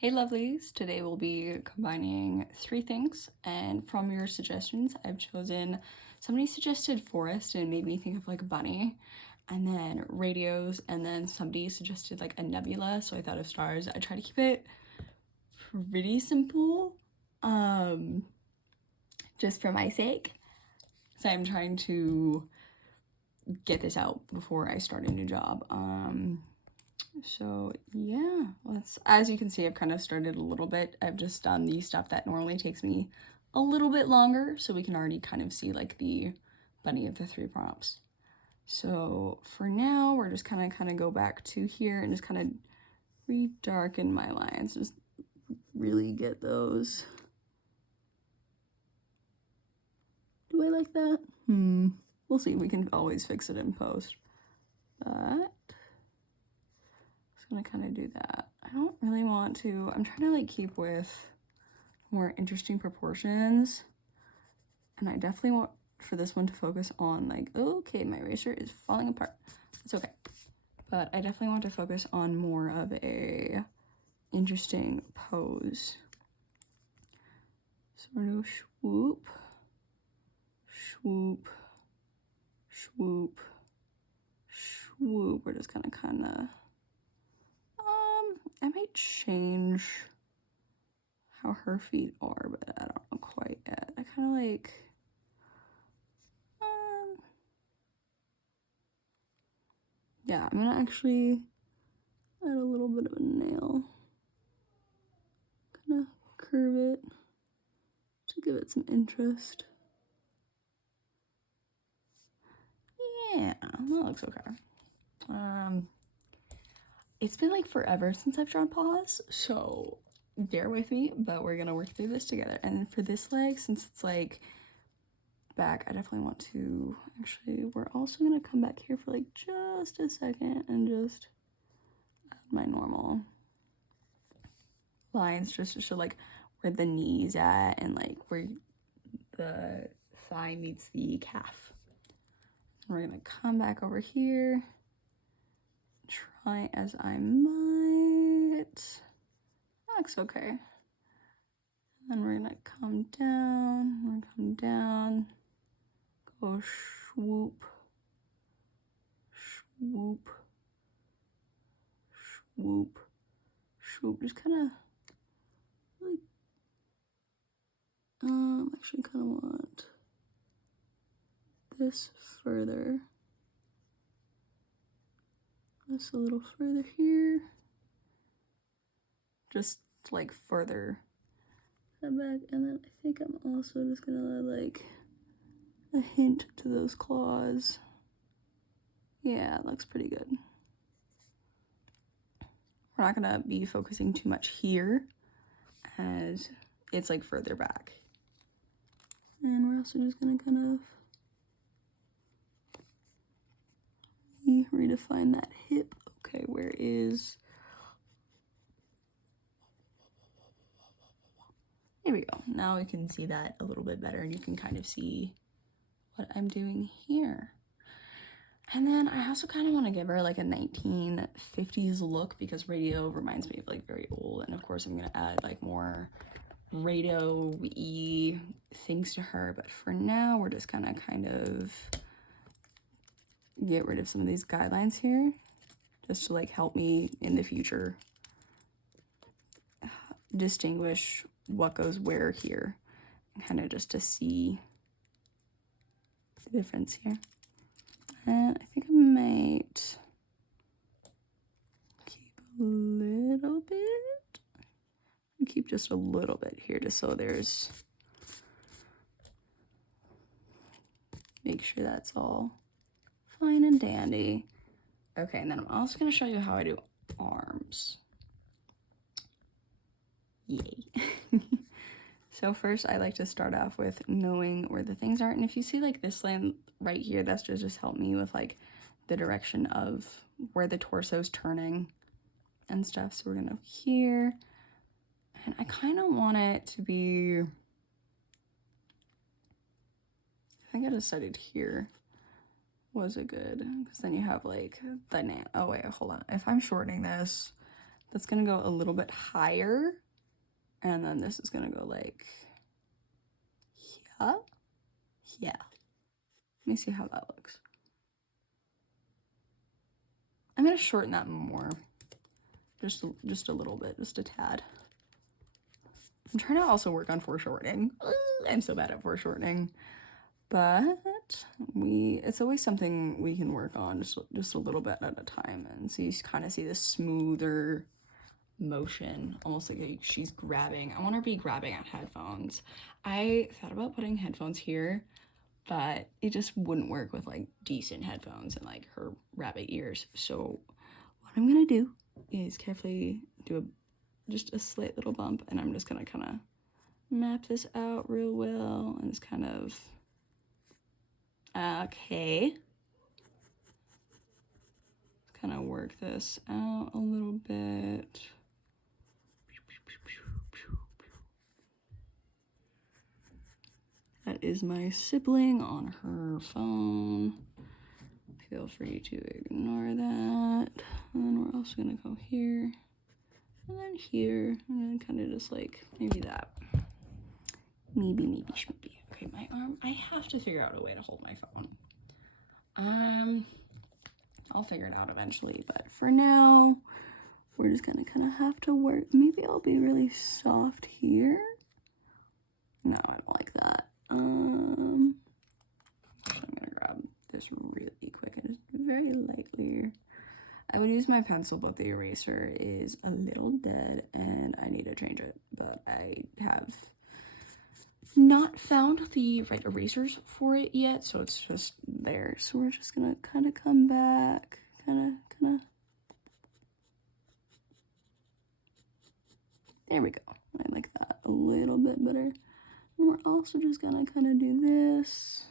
Hey lovelies, today we'll be combining three things, and from your suggestions I've chosen, somebody suggested forest and it made me think of like a bunny, and then radios, and then somebody suggested like a nebula, so I thought of stars. I try to keep it pretty simple, just for my sake, so I'm trying to get this out before I start a new job. So yeah, as you can see, I've kind of started a little bit. I've just done the stuff that normally takes me a little bit longer, so we can already kind of see like the bunny of the three prompts. So for now, we're just kind of go back to here and just kind of redarken my lines, just really get those. Do I like that? We'll see. We can always fix it in post. But gonna kind of do that. I don't really want to, I'm trying to like keep with more interesting proportions, and I definitely want for this one to focus on like, okay, my eraser is falling apart. It's okay, but I definitely want to focus on more of a interesting pose. Sort of swoop, swoop, swoop, swoop. We're just gonna kind of I might change how her feet are, but I don't know quite yet. I kind of like, yeah, I'm gonna actually add a little bit of a nail. Kind of curve it to give it some interest. Yeah, that looks okay. It's been like forever since I've drawn paws, so bear with me, but we're gonna work through this together. And for this leg, since it's like back, I definitely want to, actually, we're also gonna come back here for like just a second and just add my normal lines just to show like where the knee's at and like where the thigh meets the calf. We're gonna come back over here, try as I might. That looks okay. And then we're gonna come down, go swoop, swoop, swoop, swoop. Just kind of like, actually kind of want this further. This a little further here. Just like further that back, and then I think I'm also just gonna like a hint to those claws. Yeah, it looks pretty good. We're not gonna be focusing too much here as it's like further back. And we're also just gonna kind of redefine that hip. Okay, where is, there we go. Now we can see that a little bit better and you can kind of see what I'm doing here. And then I also kind of want to give her like a 1950s look because radio reminds me of like very old. And of course I'm going to add like more radio-y things to her. But for now, we're just gonna kind of get rid of some of these guidelines here just to like help me in the future distinguish what goes where here and kind of just to see the difference here. And I think I might keep a little bit, keep just a little bit here just so there's, make sure that's all fine and dandy. Okay, and then I'm also going to show you how I do arms. Yay. So first I like to start off with knowing where the things are, and if you see like this line right here, that's just help me with like the direction of where the torso's turning and stuff. So we're gonna here, and I kind of want it to be, I think I decided here was a good, because then you have like the oh wait, hold on, if I'm shortening this That's gonna go a little bit higher. And then this is gonna go like here. Yeah. Let me see how that looks. I'm gonna shorten that more. Just a little bit, just a tad. I'm trying to also work on foreshortening. I'm so bad at foreshortening. But it's always something we can work on just a little bit at a time, and so you kind of see this smoother motion, almost like she's grabbing. I want her to be grabbing at headphones. I thought about putting headphones here, but it just wouldn't work with like decent headphones and like her rabbit ears. So what I'm gonna do is carefully do just a slight little bump, and I'm just gonna kind of map this out real well and just kind of okay. Kind of work this out a little bit. That is my sibling on her phone. Feel free to ignore that. And then we're also gonna go here, and then here, and then kind of just like maybe that. Maybe. Okay, my arm. I have to figure out a way to hold my phone. I'll figure it out eventually, but for now, we're just gonna kind of have to work. Maybe I'll be really soft here. No, I don't like that. I'm gonna grab this really quick and just very lightly. I would use my pencil, but the eraser is a little dead and I need to change it, but I have not found the right erasers for it yet, so it's just there. So we're just gonna kind of come back, kind of. There we go. I like that a little bit better. And we're also just gonna kind of do this,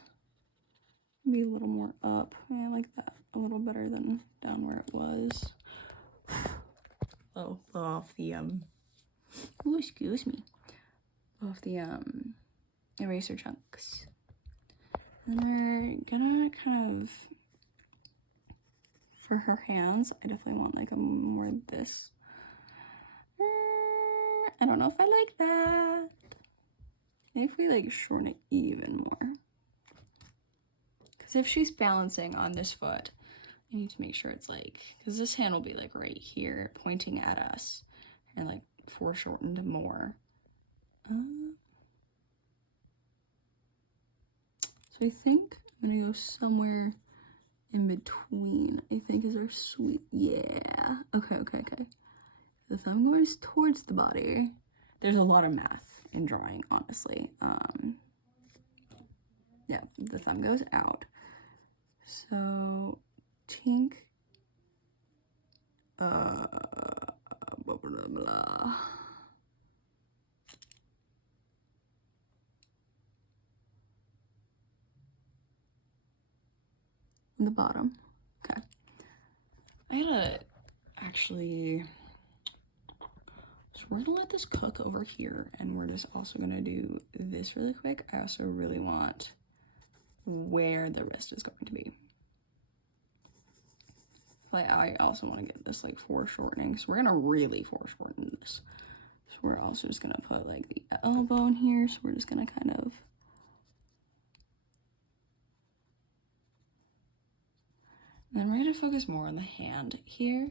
be a little more up. I like that a little better than down where it was. Oh, blow off the oh, excuse me. Blow off the eraser chunks. And we're gonna kind of, for her hands, I definitely want like a more this. I don't know if I like that. Maybe if we like shorten it even more. Because if she's balancing on this foot, I need to make sure it's like, because this hand will be like right here pointing at us and like foreshortened more. So I think I'm gonna go somewhere in between, I think is our sweet, yeah. Okay. The thumb goes towards the body. There's a lot of math in drawing, honestly. Yeah, the thumb goes out. So, tink. Blah, blah, blah. On the bottom. Okay. I gotta actually. So we're gonna let this cook over here, and we're just also gonna do this really quick. I also really want where the wrist is going to be. Like, I also want to get this like foreshortening, so we're gonna really foreshorten this. So we're also just gonna put like the elbow in here, so we're just gonna kind of and then we're gonna focus more on the hand here.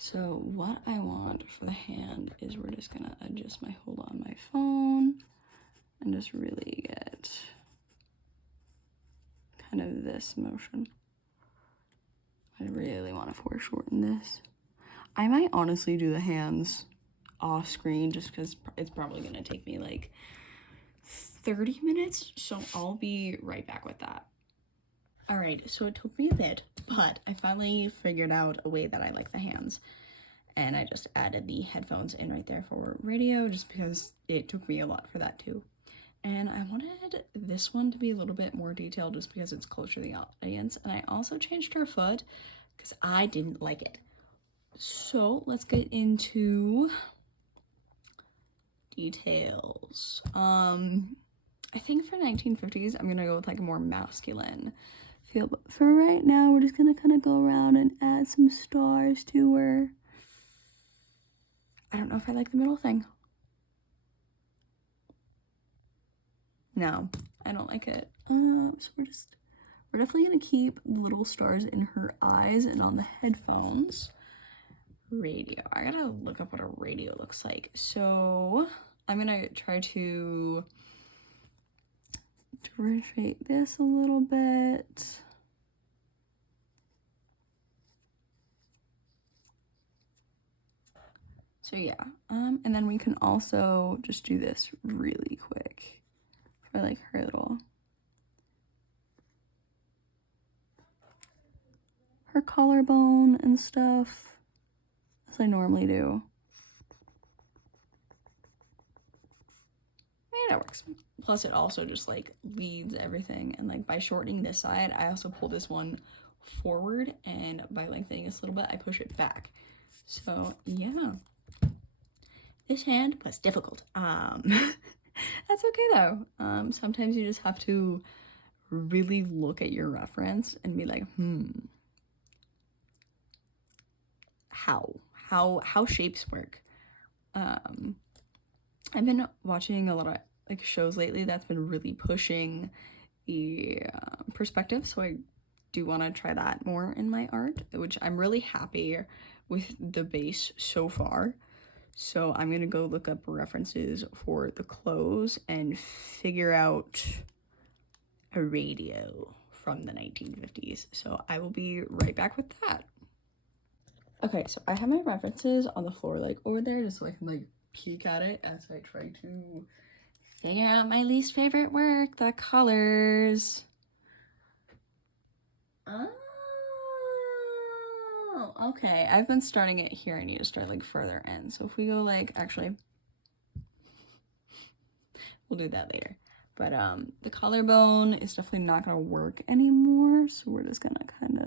So what I want for the hand is we're just gonna adjust my hold on my phone and just really get kind of this motion. I really want to foreshorten this. I might honestly do the hands off screen just because it's probably gonna take me like 30 minutes, so I'll be right back with that. All right, so it took me a bit, but I finally figured out a way that I like the hands. And I just added the headphones in right there for radio, just because it took me a lot for that too. And I wanted this one to be a little bit more detailed just because it's closer to the audience. And I also changed her foot because I didn't like it. So let's get into details. I think for 1950s, I'm gonna go with like a more masculine feel, but for right now, we're just gonna kind of go around and add some stars to her. I don't know if I like the middle thing. No, I don't like it. So we're definitely gonna keep the little stars in her eyes and on the headphones. Radio. I gotta look up what a radio looks like. So I'm gonna try to differentiate this a little bit. So yeah, and then we can also just do this really quick for like her little, her collarbone and stuff, as I normally do. Yeah, that works. Plus it also just like leads everything, and like by shortening this side, I also pull this one forward, and by lengthening this a little bit, I push it back. So yeah. This hand was difficult. That's okay though. Sometimes you just have to really look at your reference and be like, how shapes work. I've been watching a lot of like shows lately that's been really pushing the perspective, so I do want to try that more in my art, which I'm really happy with the base so far. So I'm gonna go look up references for the clothes and figure out a radio from the 1950s. So I will be right back with that. Okay, so I have my references on the floor like over there just so I can like peek at it as I try to figure out my least favorite work, the colors. Oh, okay. I've been starting it here. I need to start like further in. So if we go like, actually, we'll do that later. But the collarbone is definitely not gonna work anymore. So we're just gonna kind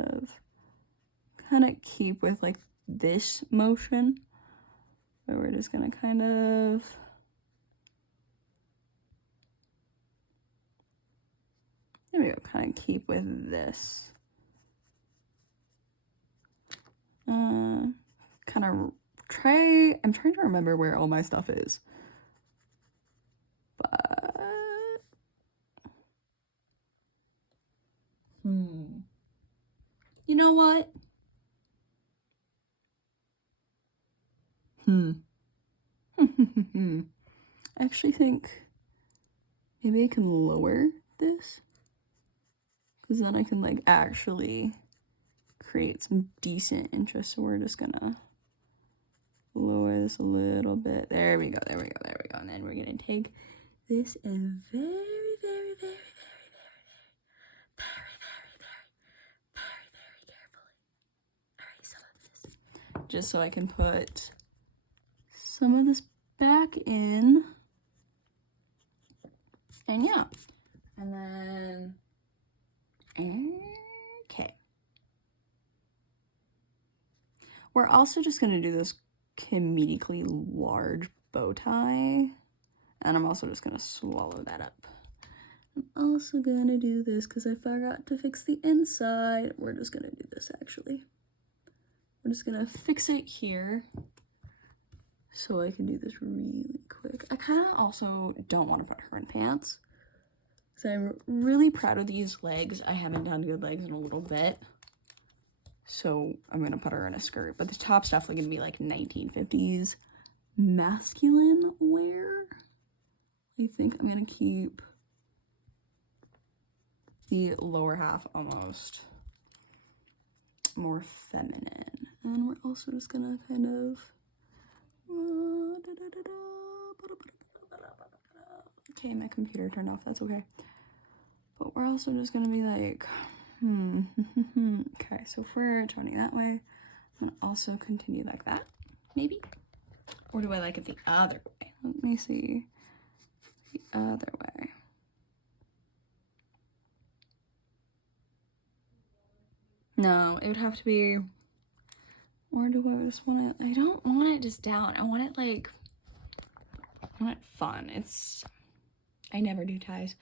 of keep with like this motion. But we're just gonna kind of there we go, kind of keep with this. Kind of I'm trying to remember where all my stuff is. But you know what? I actually think maybe I can lower this, because then I can like actually create some decent interest. So we're just gonna lower this a little bit. There we go, there we go, there we go. And then we're gonna take this and very, very, very, very, very, very, very, very, very, very carefully erase some of this. Just so I can put some of this back in. And yeah. And then okay. We're also just gonna do this comedically large bow tie. And I'm also just gonna swallow that up. I'm also gonna do this because I forgot to fix the inside. We're just gonna do this actually. We're just gonna fix it here so I can do this really quick. I kind of also don't want to put her in pants. So I'm really proud of these legs. I haven't done good legs in a little bit. So I'm gonna put her in a skirt. But the top's definitely gonna be like 1950s masculine wear. I think I'm gonna keep the lower half almost more feminine. And we're also just gonna kind of okay, my computer turned off, that's okay. But we're also just gonna be like, okay, so if we're turning that way, I'm gonna also continue like that, maybe? Or do I like it the other way? Let me see. The other way. No, it would have to be, or do I just want it, I don't want it just down. I want it like, I want it fun. I never do ties.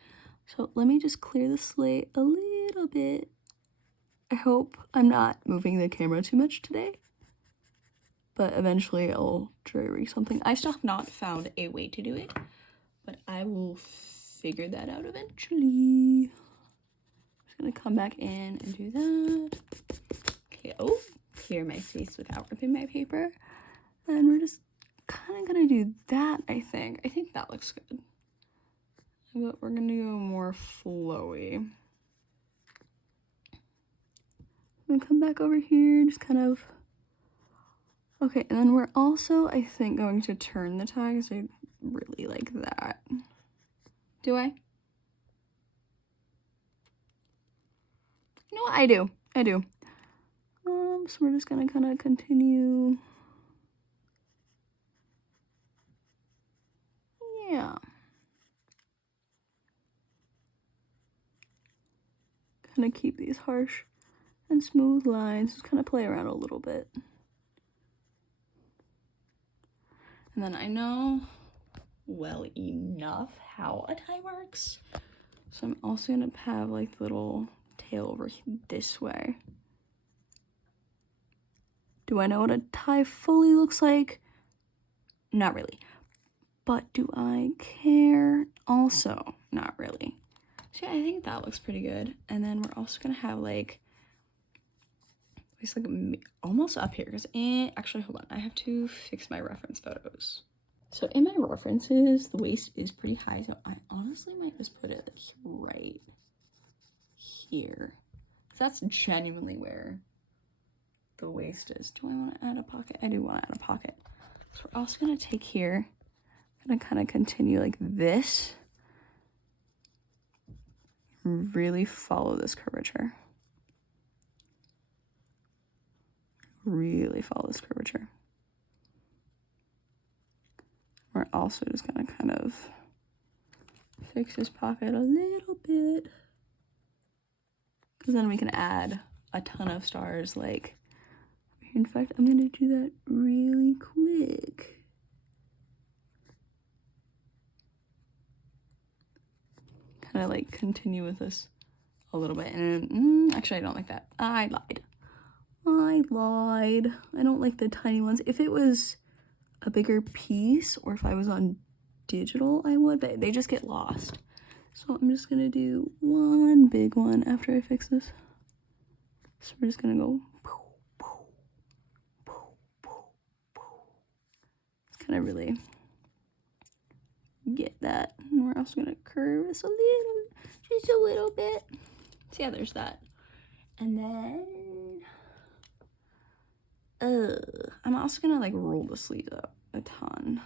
So let me just clear the slate a little bit. I hope I'm not moving the camera too much today. but eventually I'll jury something. I still have not found a way to do it, but I will figure that out eventually. Just gonna come back in and do that. Okay, oh, clear my face without ripping my paper. And we're just kind of gonna do that, I think. I think that looks good. But we're gonna go more flowy. I'm gonna come back over here, just kind of. Okay, and then we're also, I think, going to turn the tie because I really like that. Do I? You know what? I do. I do. So we're just gonna kind of continue. Yeah. Kind of keep these harsh and smooth lines. Just kind of play around a little bit. And then I know well enough how a tie works. So I'm also gonna have like the little tail over this way. Do I know what a tie fully looks like? Not really. But do I care? Also, not really. So yeah, I think that looks pretty good. And then we're also gonna have like, it's like almost up here because actually, hold on, I have to fix my reference photos. So in my references, the waist is pretty high, so I honestly might just put it like right here. That's genuinely where the waist is. Do I want to add a pocket? I do want to add a pocket. So we're also going to take here, I'm going to kind of continue like this. Really follow this curvature. Really follow this curvature. We're also just going to kind of fix this pocket a little bit. Because then we can add a ton of stars. Like, in fact, I'm going to do that really quick. Kind of like continue with this a little bit. And actually, I don't like that. I lied. I don't like the tiny ones. If it was a bigger piece or if I was on digital, I would, but they just get lost. So I'm just gonna do one big one after I fix this. So we're just gonna go. It's kind of really get that. And we're also gonna curve this just a little bit. So yeah, there's that. And then I'm also gonna like roll the sleeves up a ton.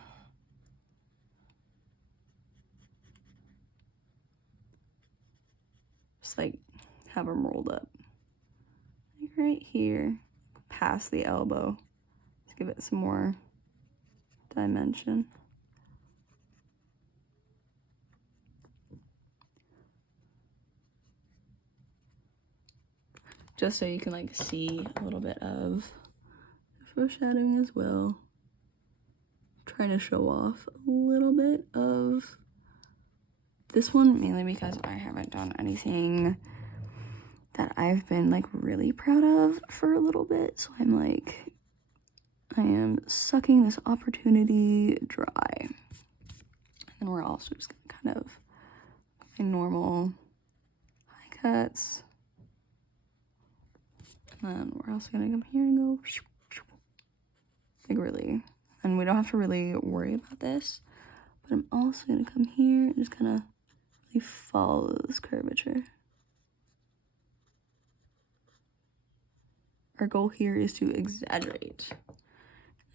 Just like have them rolled up. Like right here, past the elbow. Let's give it some more dimension. Just so you can like see a little bit of foreshadowing as well. Trying to show off a little bit of this one, mainly because I haven't done anything that I've been like really proud of for a little bit. So I'm like, I am sucking this opportunity dry. And we're also just gonna kind of my normal high cuts. And then we're also gonna come here and go like really, and we don't have to really worry about this, but I'm also gonna come here and just kind of really follow this curvature. Our goal here is to exaggerate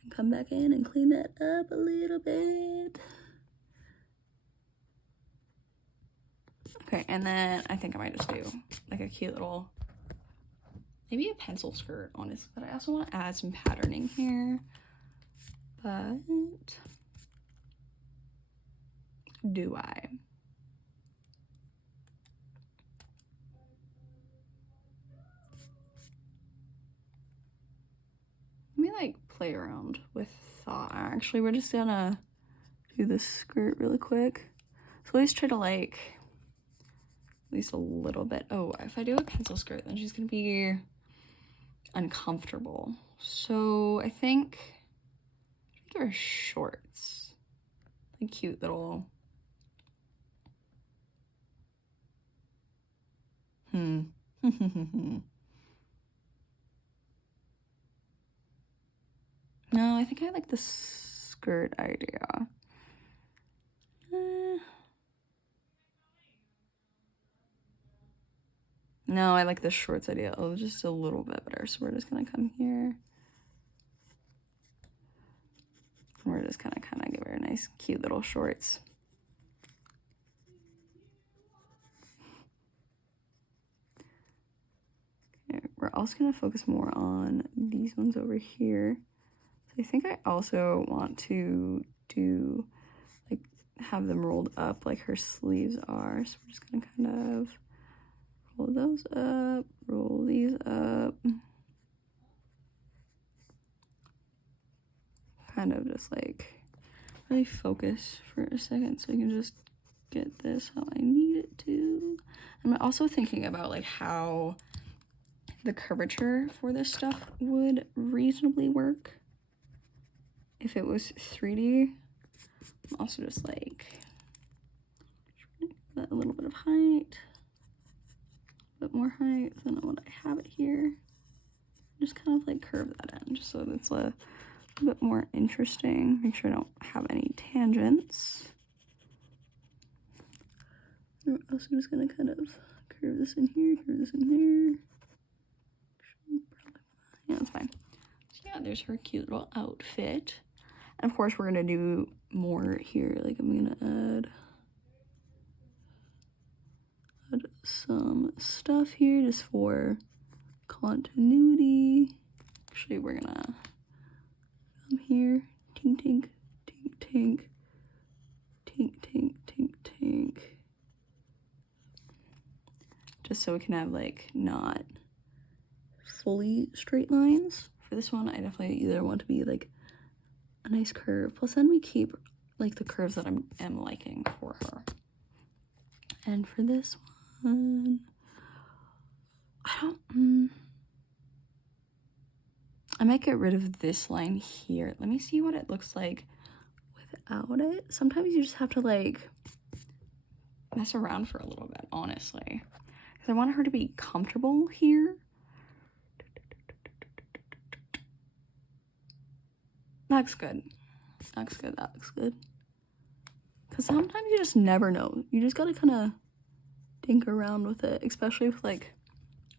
and come back in and clean that up a little bit. Okay, and then I think I might just do like a cute little, maybe a pencil skirt, honestly, but I also want to add some patterning here. But do I? Let me like play around with thought. Actually, we're just gonna do this skirt really quick. So always try to like at least a little bit. Oh, if I do a pencil skirt, then she's gonna be uncomfortable. So I think These are shorts. Like cute little. No, I think I like the skirt idea. No, I like the shorts idea. Oh, just a little bit better. So we're just gonna come here. We're just gonna kind of give her a nice, cute little shorts. Okay, we're also gonna focus more on these ones over here. So I think I also want to do like have them rolled up like her sleeves are. So we're just gonna kind of roll those up, roll these up. Kind of just like really focus for a second so we can just get this how I need it to. I'm also thinking about like how the curvature for this stuff would reasonably work if it was 3D. I'm also just like a little bit of height, a bit more height than what I have it here. Just kind of like curve that in just so that it's a bit more interesting. Make sure I don't have any tangents. I'm also just gonna kind of curve this in here, curve this in there. Yeah, that's fine. So yeah, there's her cute little outfit. And of course we're gonna do more here. Like I'm gonna add some stuff here just for continuity. Actually, we're gonna come here, tink tink, tink tink, tink tink, tink tink. Just so we can have like not fully straight lines. For this one, I definitely either want to be like a nice curve. Plus then we keep like the curves that I am liking for her. And for this one, I might get rid of this line here. Let me see what it looks like without it. Sometimes you just have to like mess around for a little bit, honestly. Because I want her to be comfortable here. That looks good. That looks good. That looks good. Because sometimes you just never know. You just gotta kind of think around with it, especially with like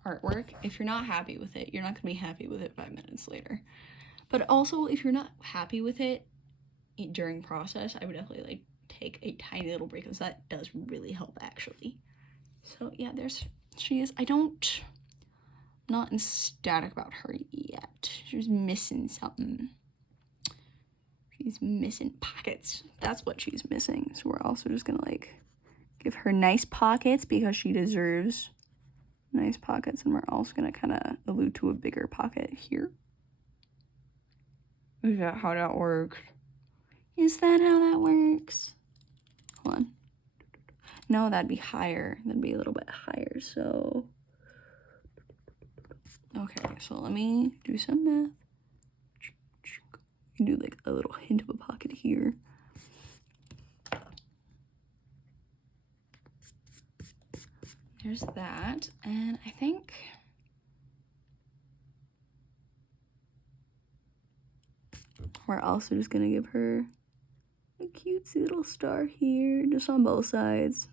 artwork. If you're not happy with it, you're not gonna be happy with it 5 minutes later. But also, if you're not happy with it during process, I would definitely like take a tiny little break because that does really help actually. So yeah, she is. Not ecstatic about her yet. She's missing something. She's missing pockets. That's what she's missing. So we're also just gonna like give her nice pockets because she deserves nice pockets. And we're also gonna kind of allude to a bigger pocket here. Is that how that works? Is that how that works? Hold on. No, that'd be higher. That'd be a little bit higher. So, okay. So let me do some math. Do like a little hint of a pocket here. There's that. And I think we're also just gonna give her a cutesy little star here, just on both sides.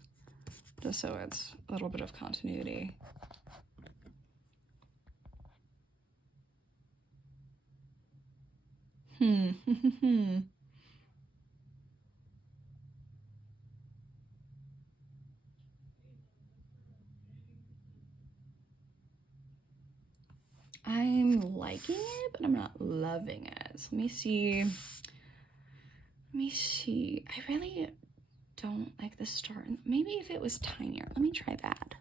Just so it's a little bit of continuity. I'm liking it, but I'm not loving it. So let me see. I really don't like the star. Maybe if it was tinier. Let me try that.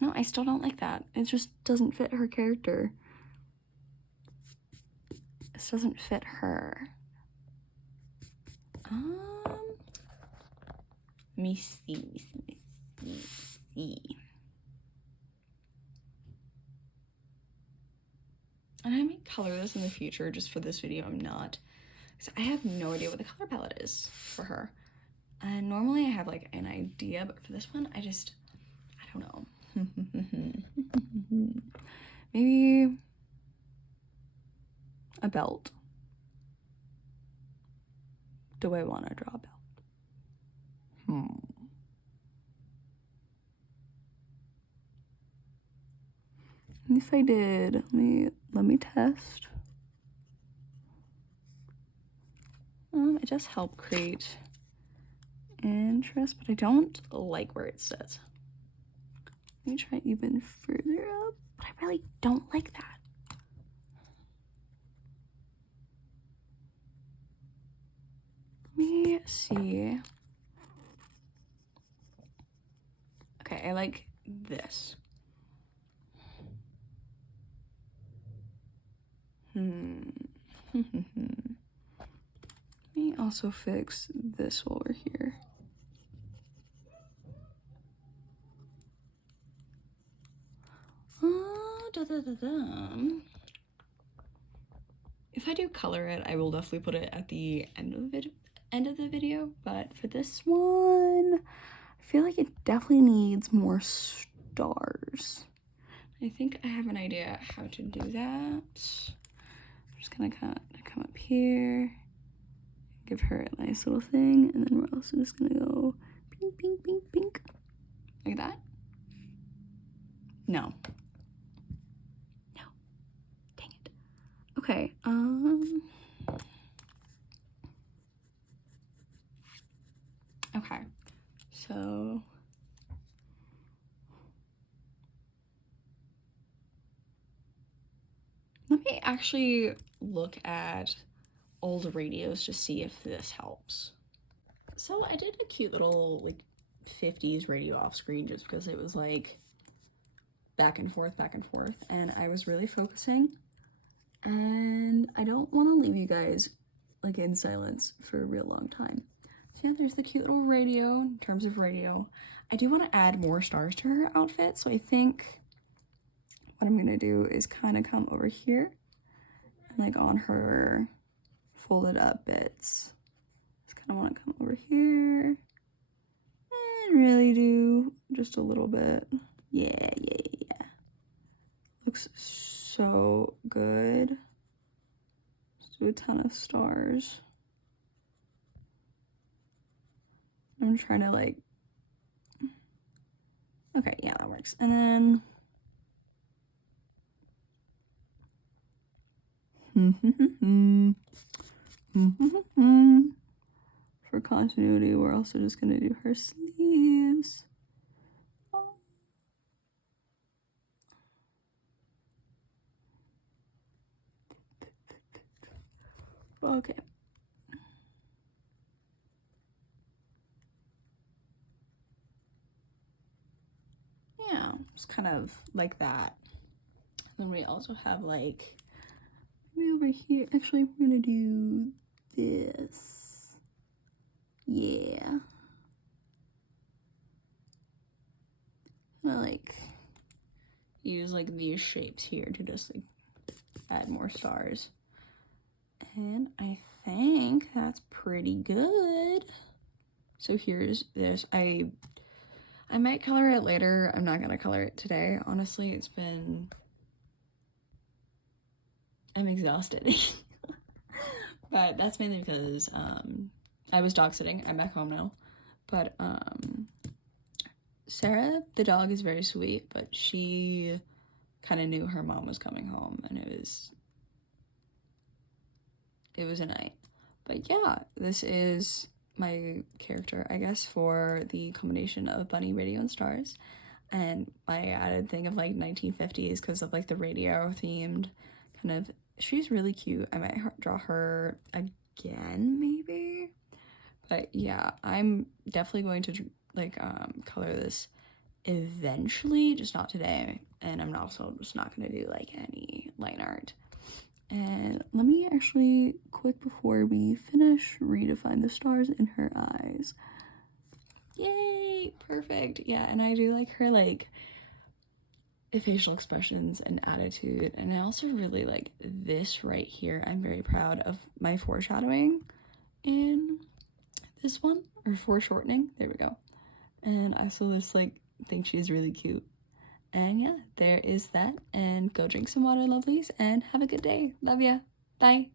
No, I still don't like that. It just doesn't fit her character. This doesn't fit her. Let me see. And I color this in the future. Just for this video, I'm not. Because I have no idea what the color palette is for her. And normally I have like an idea, but for this one, I don't know. Maybe a belt. Do I want to draw a belt? If I did, let me test. It does help create interest, but I don't like where it sits. Let me try even further up, but I really don't like that. Let me see. Okay, I like this. Let me also fix this while we're here. If I do color it, I will definitely put it at the end of the video. But for this one, I feel like it definitely needs more stars. I think I have an idea how to do that. I'm just gonna come up here, give her a nice little thing, and then we're also just gonna go pink, pink, pink, pink, like that. No. Dang it. Okay. Okay. So. Let me actually look at old radios to see if this helps. So I did a cute little like 50s radio off screen just because it was like back and forth, and I was really focusing, and I don't want to leave you guys like in silence for a real long time. So yeah, there's the cute little radio. In terms of radio, I do want to add more stars to her outfit, so I think what I'm gonna do is kind of come over here and like on her folded up bits, just kind of want to come over here and really do just a little bit. Yeah. Looks so good. Let's do a ton of stars. I'm trying to like, okay, yeah, that works. And then for continuity, we're also just gonna do her sleeves. Okay. Yeah, it's kind of like that. Then we also have like, maybe over here, actually we're gonna do this. Yeah. I'm gonna like use like these shapes here to just like add more stars. And I think that's pretty good. So here's this. I might color it later. I'm not gonna color it today. Honestly, I'm exhausted. But that's mainly because I was dog sitting. I'm back home now. But Sarah, the dog, is very sweet, but she kind of knew her mom was coming home, and it was a night. But yeah, this is my character, I guess, for the combination of Bunny, Radio, and Stars. And my added thing of like 1950s because of like the radio themed kind of. She's really cute. I might draw her again, maybe. But yeah, I'm definitely going to like color this eventually, just not today. And I'm also just not going to do like any line art. And let me actually, quick before we finish, redefine the stars in her eyes. Yay! Perfect. Yeah, and I do like her like, facial expressions and attitude. And I also really like this right here. I'm very proud of my foreshadowing in this one, or foreshortening. There we go. And I also just like think she's really cute. And yeah, there is that. And go drink some water, lovelies, and have a good day. Love ya. Bye.